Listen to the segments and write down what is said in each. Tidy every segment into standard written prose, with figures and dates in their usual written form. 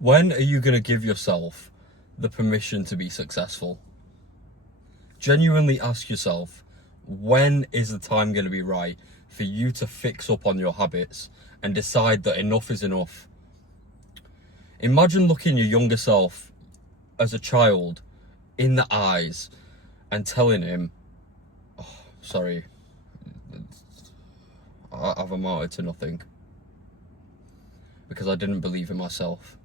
When are you going to give yourself the permission to be successful? Genuinely ask yourself, when is the time going to be right for you to fix up on your habits and decide that enough is enough? Imagine looking your younger self as a child in the eyes and telling him, oh, sorry, I've amounted to nothing. Because I didn't believe in myself.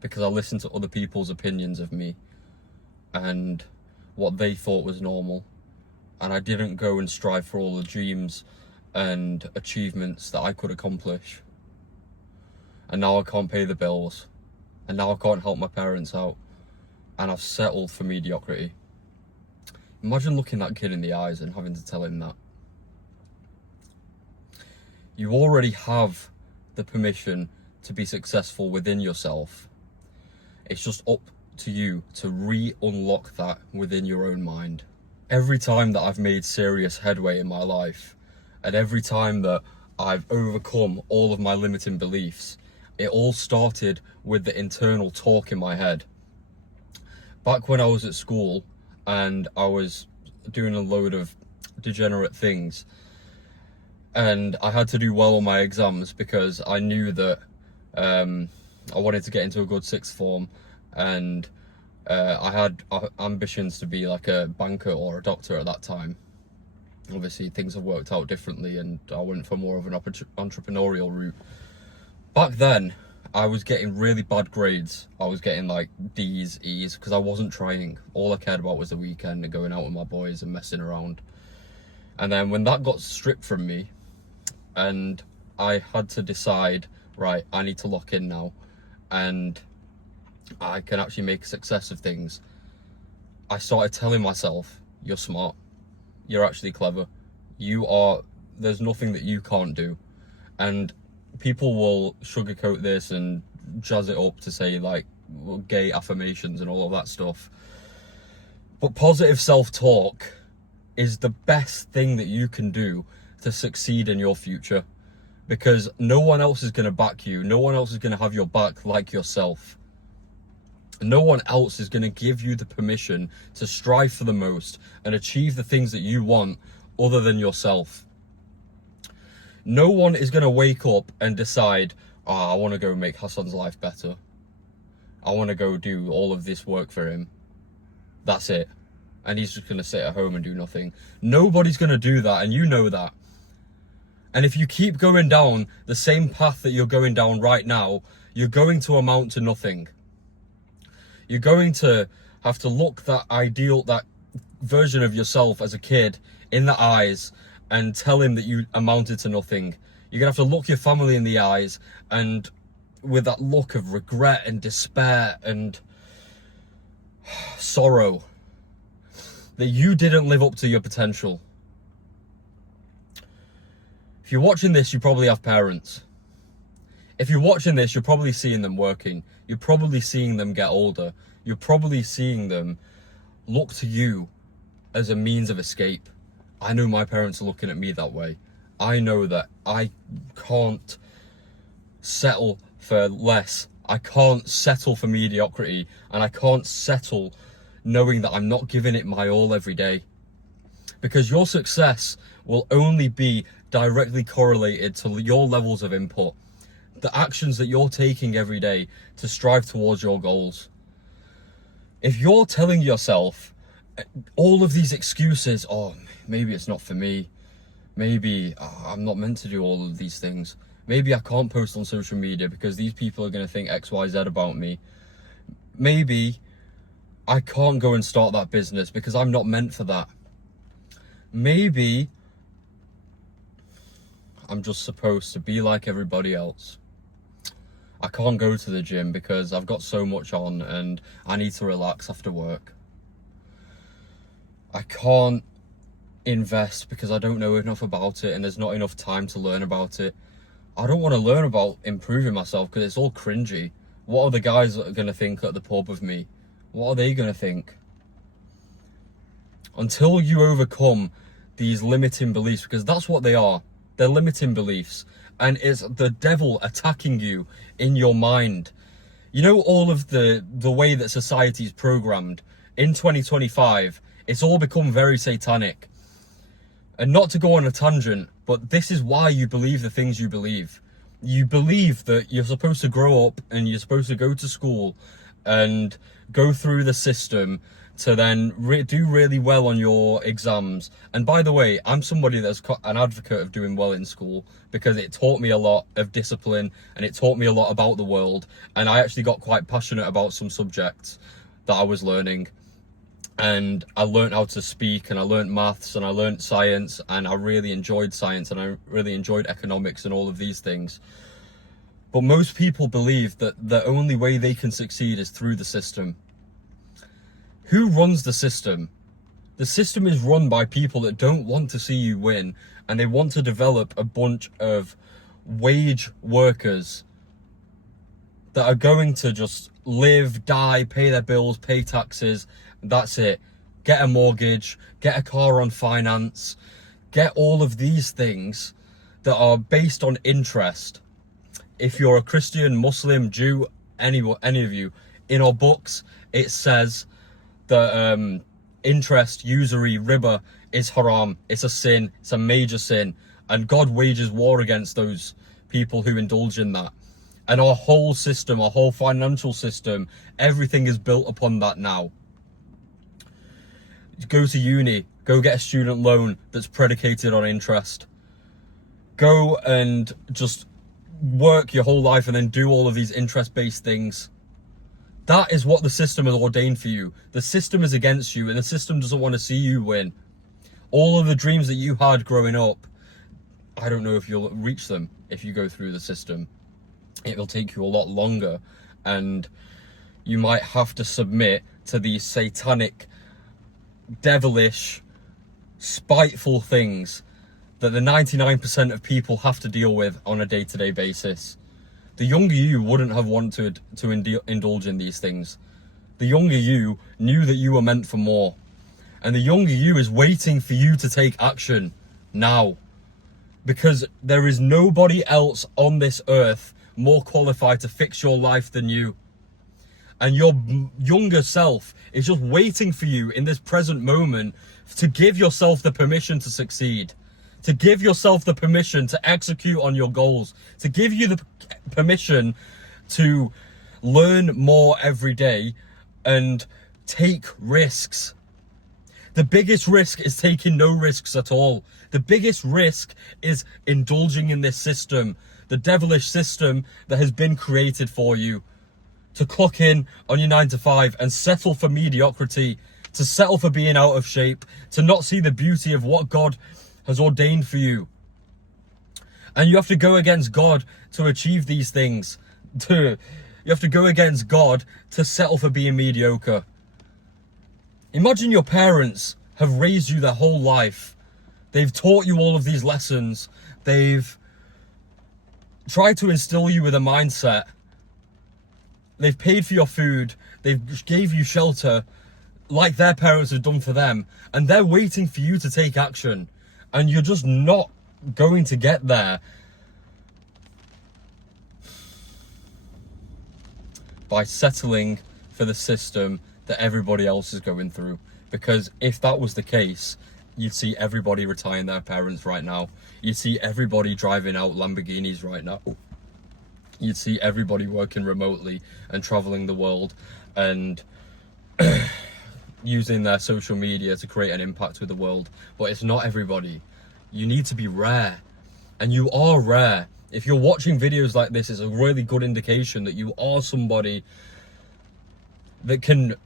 Because I listened to other people's opinions of me and what they thought was normal. And I didn't go and strive for all the dreams and achievements that I could accomplish. And now I can't pay the bills. And now I can't help my parents out. And I've settled for mediocrity. Imagine looking that kid in the eyes and having to tell him that. You already have the permission to be successful within yourself. It's just up to you to re-unlock that within your own mind. Every time that I've made serious headway in my life, and every time that I've overcome all of my limiting beliefs, it all started with the internal talk in my head. Back when I was at school and I was doing a load of degenerate things, and I had to do well on my exams because I knew that I wanted to get into a good sixth form, and I had ambitions to be like a banker or a doctor at that time. Obviously things have worked out differently and I went for more of an entrepreneurial route. Back then I was getting really bad grades. I was getting like D's, E's, because I wasn't trying. All I cared about was the weekend and going out with my boys and messing around. And then when that got stripped from me and I had to decide, right, I need to lock in now and I can actually make a success of things, I started telling myself, you're smart, you're actually clever, there's nothing that you can't do. And people will sugarcoat this and jazz it up to say like gay affirmations and all of that stuff, but positive self-talk is the best thing that you can do to succeed in your future, because no one else is going to back you. No one else is going to have your back like yourself. No one else is going to give you the permission to strive for the most and achieve the things that you want other than yourself. No one is going to wake up and decide, oh, I want to go make Hassan's life better. I want to go do all of this work for him. That's it. And he's just going to sit at home and do nothing. Nobody's going to do that, and you know that. And if you keep going down the same path that you're going down right now, you're going to amount to nothing. You're going to have to look that version of yourself as a kid in the eyes and tell him that you amounted to nothing. You're going to have to look your family in the eyes and with that look of regret and despair and sorrow that you didn't live up to your potential. If you're watching this, you probably have parents. If you're watching this, you're probably seeing them working. You're probably seeing them get older. You're probably seeing them look to you as a means of escape. I know my parents are looking at me that way. I know that I can't settle for less. I can't settle for mediocrity, and I can't settle knowing that I'm not giving it my all every day. Because your success will only be directly correlated to your levels of input, the actions that you're taking every day to strive towards your goals. If you're telling yourself all of these excuses, oh, maybe it's not for me, maybe I'm not meant to do all of these things, maybe I can't post on social media because these people are going to think XYZ about me, maybe I can't go and start that business because I'm not meant for that, maybe I'm just supposed to be like everybody else, I can't go to the gym because I've got so much on and I need to relax after work, I can't invest because I don't know enough about it and there's not enough time to learn about it. I don't want to learn about improving myself because it's all cringy. What are the guys going to think at the pub of me? What are they going to think? Until you overcome these limiting beliefs, because that's what they are. They're limiting beliefs. And it's the devil attacking you in your mind. You know, all of the way that society is programmed in 2025, it's all become very satanic. And not to go on a tangent, but this is why you believe the things you believe. You believe that you're supposed to grow up and you're supposed to go to school and go through the system to then do really well on your exams. And by the way, I'm somebody that's an advocate of doing well in school because it taught me a lot of discipline and it taught me a lot about the world. And I actually got quite passionate about some subjects that I was learning. And I learned how to speak, and I learned maths, and I learned science, and I really enjoyed science, and I really enjoyed economics and all of these things. But most people believe that the only way they can succeed is through the system. Who runs the system? The system is run by people that don't want to see you win, and they want to develop a bunch of wage workers that are going to just live, die, pay their bills, pay taxes. That's it. Get a mortgage, get a car on finance, get all of these things that are based on interest. If you're a Christian, Muslim, Jew, any of you, in our books, it says that interest, usury, riba is haram. It's a sin. It's a major sin. And God wages war against those people who indulge in that. And our whole system, our whole financial system, everything is built upon that now. Go to uni, go get a student loan that's predicated on interest. Go and just work your whole life and then do all of these interest-based things. That is what the system has ordained for you. The system is against you and the system doesn't want to see you win. All of the dreams that you had growing up, I don't know if you'll reach them if you go through the system. It will take you a lot longer, and you might have to submit to these satanic, devilish, spiteful things that the 99% of people have to deal with on a day-to-day basis. The younger you wouldn't have wanted to indulge in these things. The younger you knew that you were meant for more. And the younger you is waiting for you to take action now. Because there is nobody else on this earth more qualified to fix your life than you. And your younger self is just waiting for you in this present moment to give yourself the permission to succeed, to give yourself the permission to execute on your goals, to give you the permission to learn more every day and take risks. The biggest risk is taking no risks at all. The biggest risk is indulging in this system, the devilish system that has been created for you. To clock in on your 9 to 5 and settle for mediocrity, to settle for being out of shape, to not see the beauty of what God has ordained for you. And you have to go against God to achieve these things. You have to go against God to settle for being mediocre. Imagine your parents have raised you their whole life. They've taught you all of these lessons. They've tried to instill you with a mindset. They've paid for your food. They've gave you shelter like their parents have done for them. And they're waiting for you to take action. And you're just not going to get there by settling for the system that everybody else is going through. Because if that was the case, you'd see everybody retiring their parents right now. You'd see everybody driving out Lamborghinis right now. You'd see everybody working remotely and traveling the world and using their social media to create an impact with the world. But it's not everybody. You need to be rare. And you are rare. If you're watching videos like this, it's a really good indication that you are somebody that can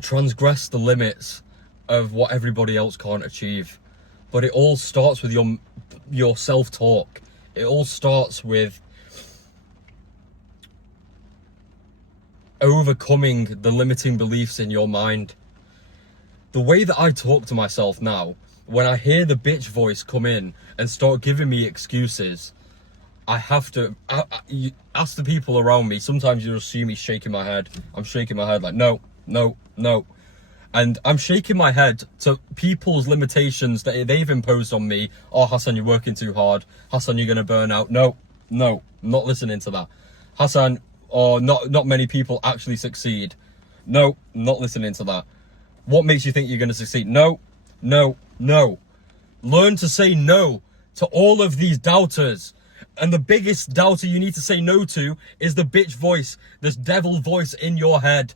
transgress the limits of what everybody else can't achieve. But it all starts with your self-talk. It all starts with overcoming the limiting beliefs in your mind. The way that I talk to myself now, when I hear the bitch voice come in and start giving me excuses, I have to ask the people around me. Sometimes you'll see me shaking my head. I'm shaking my head like, no, no, no. And I'm shaking my head to people's limitations that they've imposed on me. Oh, Hassan, you're working too hard. Hassan, you're going to burn out. No, no, I'm not listening to that. Hassan, or not many people actually succeed. No, not listening to that. What makes you think you're going to succeed? No, no, no. Learn to say no to all of these doubters. And the biggest doubter you need to say no to is the bitch voice, this devil voice in your head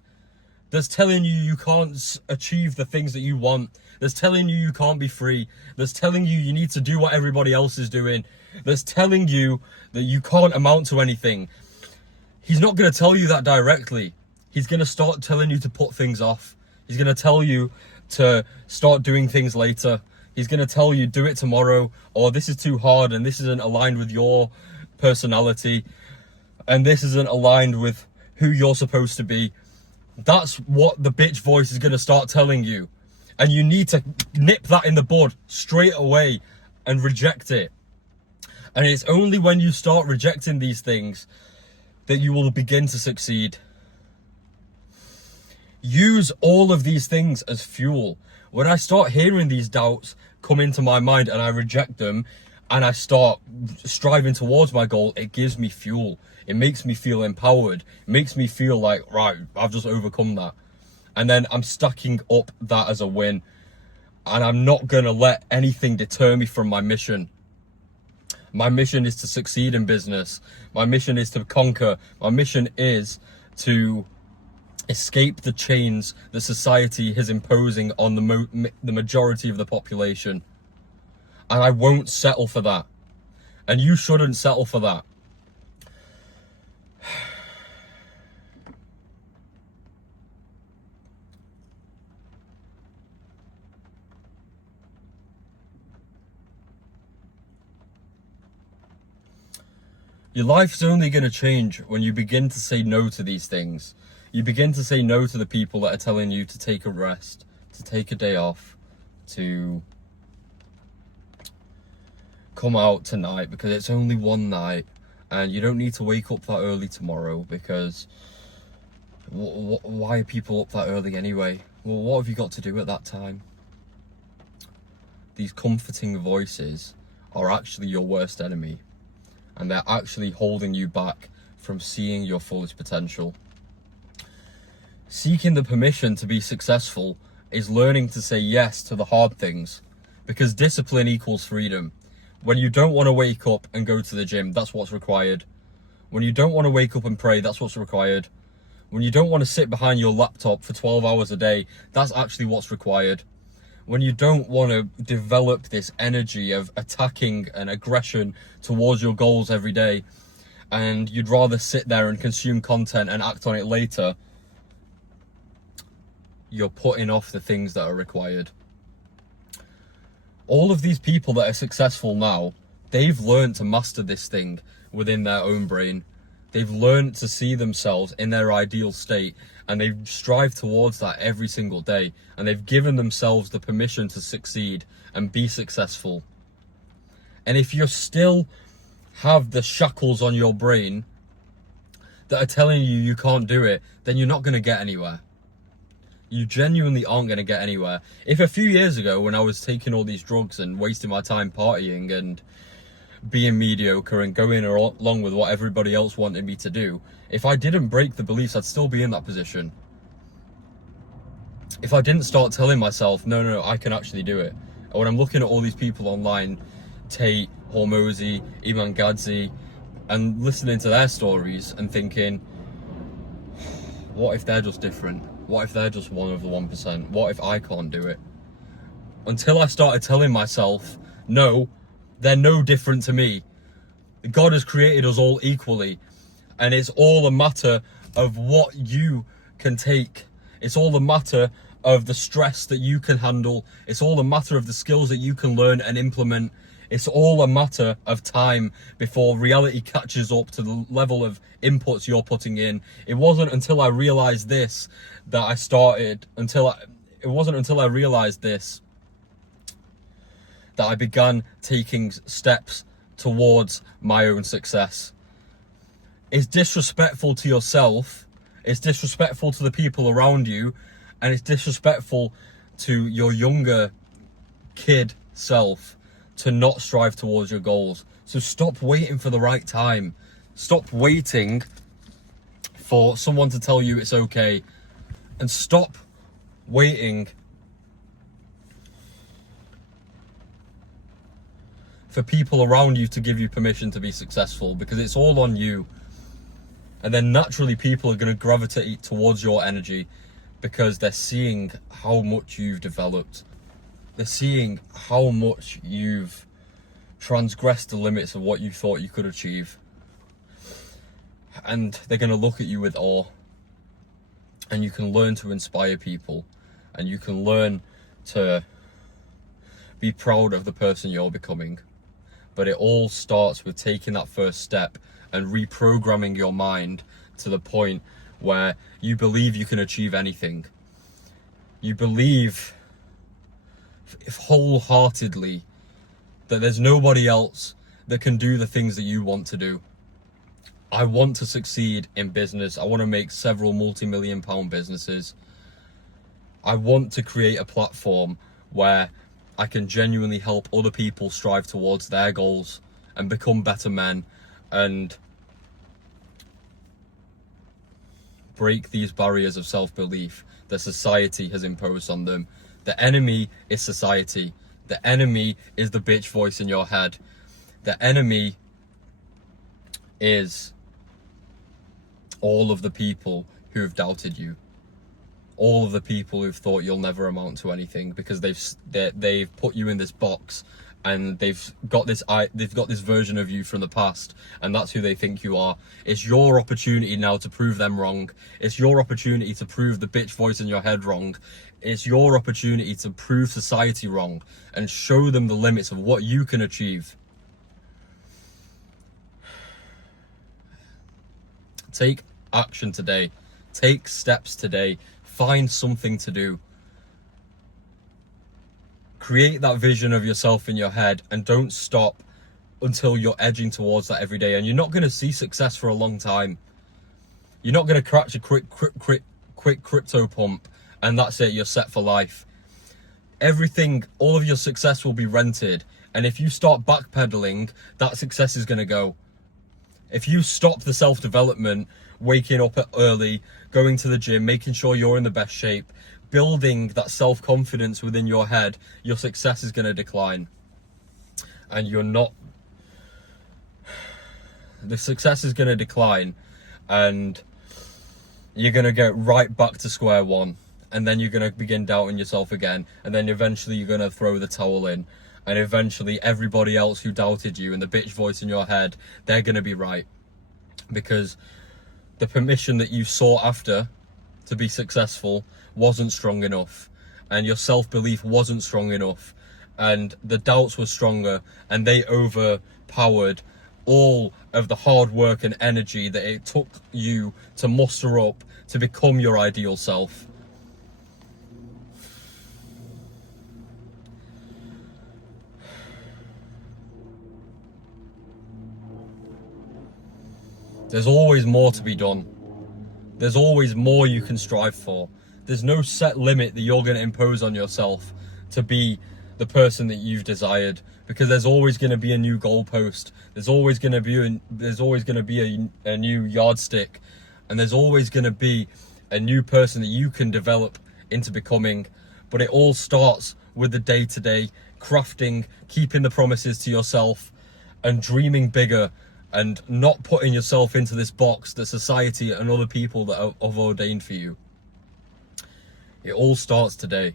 that's telling you you can't achieve the things that you want, that's telling you can't be free, that's telling you need to do what everybody else is doing, that's telling you that you can't amount to anything. He's not going to tell you that directly. He's going to start telling you to put things off. He's going to tell you to start doing things later. He's going to tell you do it tomorrow, or this is too hard and this isn't aligned with your personality and this isn't aligned with who you're supposed to be. That's what the bitch voice is going to start telling you. And you need to nip that in the bud straight away and reject it. And it's only when you start rejecting these things that you will begin to succeed. Use all of these things as fuel. When I start hearing these doubts come into my mind and I reject them and I start striving towards my goal, it gives me fuel. It makes me feel empowered. It makes me feel like, right, I've just overcome that. And then I'm stacking up that as a win. And I'm not going to let anything deter me from my mission. My mission is to succeed in business. My mission is to conquer. My mission is to escape the chains that society is imposing on the majority of the population. And I won't settle for that. And you shouldn't settle for that. Your life's only going to change when you begin to say no to these things. You begin to say no to the people that are telling you to take a rest, to take a day off, to come out tonight because it's only one night and you don't need to wake up that early tomorrow because why are people up that early anyway? Well, what have you got to do at that time? These comforting voices are actually your worst enemy, and they're actually holding you back from seeing your fullest potential. Seeking the permission to be successful is learning to say yes to the hard things, because discipline equals freedom. When you don't want to wake up and go to the gym, that's what's required. When you don't want to wake up and pray, that's what's required. When you don't want to sit behind your laptop for 12 hours a day, that's actually what's required. When you don't want to develop this energy of attacking and aggression towards your goals every day, and you'd rather sit there and consume content and act on it later, you're putting off the things that are required. All of these people that are successful now, they've learned to master this thing within their own brain. They've learned to see themselves in their ideal state, and they strive towards that every single day. And they've given themselves the permission to succeed and be successful. And if you still have the shackles on your brain that are telling you you can't do it, then you're not going to get anywhere. You genuinely aren't going to get anywhere. If a few years ago, when I was taking all these drugs and wasting my time partying and being mediocre and going along with what everybody else wanted me to do, if I didn't break the beliefs, I'd still be in that position. If I didn't start telling myself, no, I can actually do it. And when I'm looking at all these people online, Tate, Hormozy, Iman Gadzi, and listening to their stories and thinking, what if they're just different? What if they're just one of the 1%? What if I can't do it? Until I started telling myself, no, they're no different to me. God has created us all equally. And it's all a matter of what you can take. It's all a matter of the stress that you can handle. It's all a matter of the skills that you can learn and implement. It's all a matter of time before reality catches up to the level of inputs you're putting in. It wasn't until I realized this that I started, it wasn't until I realized this that I began taking steps towards my own success. It's disrespectful to yourself, it's disrespectful to the people around you, and it's disrespectful to your younger kid self to not strive towards your goals. So stop waiting for the right time. Stop waiting for someone to tell you it's okay, and stop waiting for people around you to give you permission to be successful, because it's all on you. And then naturally people are going to gravitate towards your energy because they're seeing how much you've developed. They're seeing how much you've transgressed the limits of what you thought you could achieve. And they're going to look at you with awe. And you can learn to inspire people. And you can learn to be proud of the person you're becoming. But it all starts with taking that first step and reprogramming your mind to the point where you believe you can achieve anything. You believe wholeheartedly that there's nobody else that can do the things that you want to do. I want to succeed in business. I want to make several multi-million-pound businesses. I want to create a platform where I can genuinely help other people strive towards their goals and become better men and break these barriers of self-belief that society has imposed on them. The enemy is society. The enemy is the bitch voice in your head. The enemy is all of the people who have doubted you. All of the people who've thought you'll never amount to anything because they've put you in this box, and they've got this version of you from the past, and that's who they think you are. It's your opportunity now to prove them wrong. It's your opportunity to prove the bitch voice in your head wrong. It's your opportunity to prove society wrong and show them the limits of what you can achieve. Take action today. Take steps today. Find something to do. Create that vision of yourself in your head and don't stop until you're edging towards that every day. And you're not going to see success for a long time. You're not going to catch a quick crypto pump and that's it, you're set for life. Everything, all of your success will be rented. And if you start backpedaling, that success is going to go. If you stop the self-development, waking up early, going to the gym, making sure you're in the best shape, building that self-confidence within your head, your success is going to decline. And the success is going to decline, and you're going to get right back to square one. And then you're going to begin doubting yourself again. And then eventually you're going to throw the towel in. And eventually everybody else who doubted you and the bitch voice in your head, they're going to be right. Because the permission that you sought after to be successful wasn't strong enough. And your self-belief wasn't strong enough. And the doubts were stronger. And they overpowered all of the hard work and energy that it took you to muster up to become your ideal self. There's always more to be done. There's always more you can strive for. There's no set limit that you're going to impose on yourself to be the person that you've desired, because there's always going to be a new goalpost. There's always going to be a new yardstick, and there's always going to be a new person that you can develop into becoming. But it all starts with the day-to-day crafting, keeping the promises to yourself, and dreaming bigger. And not putting yourself into this box that society and other people that have ordained for you. It all starts today.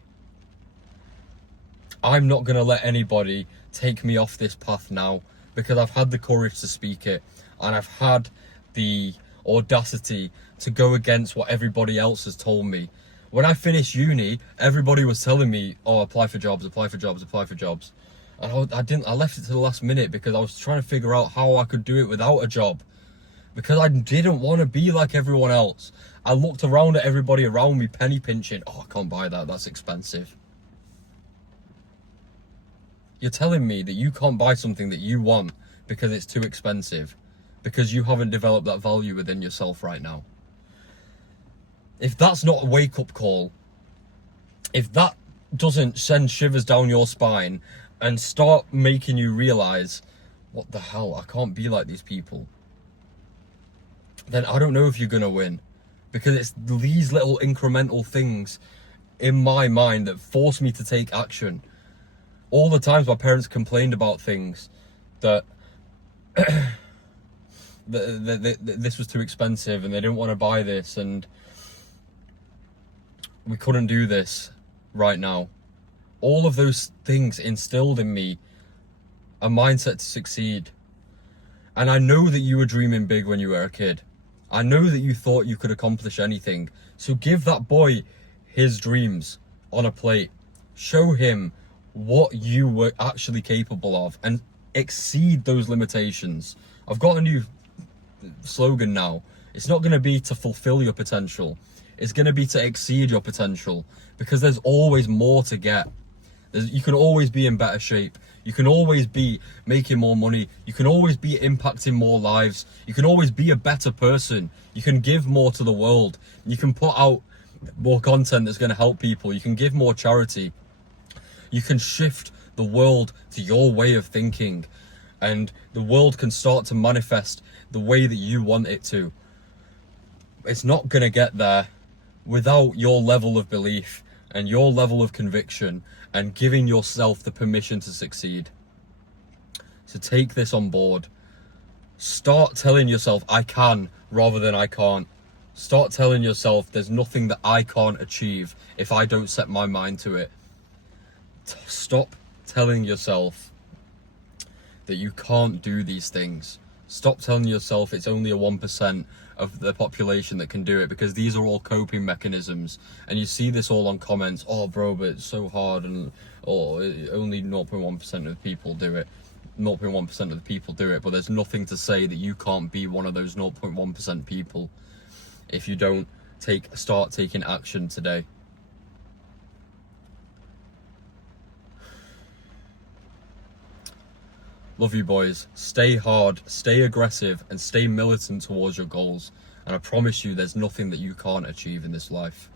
I'm not going to let anybody take me off this path now, because I've had the courage to speak it, and I've had the audacity to go against what everybody else has told me. When I finished uni, everybody was telling me, oh, apply for jobs, apply for jobs, apply for jobs. And I left it to the last minute because I was trying to figure out how I could do it without a job. Because I didn't want to be like everyone else. I looked around at everybody around me, penny pinching. Oh, I can't buy that, that's expensive. You're telling me that you can't buy something that you want because it's too expensive. Because you haven't developed that value within yourself right now. If that's not a wake-up call, if that doesn't send shivers down your spine and start making you realize, what the hell, I can't be like these people, then I don't know if you're going to win. because it's these little incremental things in my mind that force me to take action. All the times my parents complained about things that this was too expensive and they didn't want to buy this and we couldn't do this right now. All of those things instilled in me a mindset to succeed. And I know that you were dreaming big when you were a kid. I know that you thought you could accomplish anything. So give that boy his dreams on a plate. Show him what you were actually capable of and exceed those limitations. I've got a new slogan now. It's not going to be to fulfill your potential. It's going to be to exceed your potential, because there's always more to get. You can always be in better shape. You can always be making more money. You can always be impacting more lives. You can always be a better person. You can give more to the world. You can put out more content that's going to help people. You can give more charity. You can shift the world to your way of thinking, and the world can start to manifest the way that you want it to. It's not going to get there without your level of belief and your level of conviction and giving yourself the permission to succeed. So take this on board. Start telling yourself I can rather than I can't. Start telling yourself there's nothing that I can't achieve if I don't set my mind to it. Stop telling yourself that you can't do these things. Stop telling yourself it's only a 1% of the population that can do it, because these are all coping mechanisms. And you see this all on comments, oh bro, but it's so hard, and only 0.1% of the people do it. 0.1% of the people do it, but there's nothing to say that you can't be one of those 0.1% people if you don't start taking action today. Love you boys. Stay hard, stay aggressive, and stay militant towards your goals. And I promise you there's nothing that you can't achieve in this life.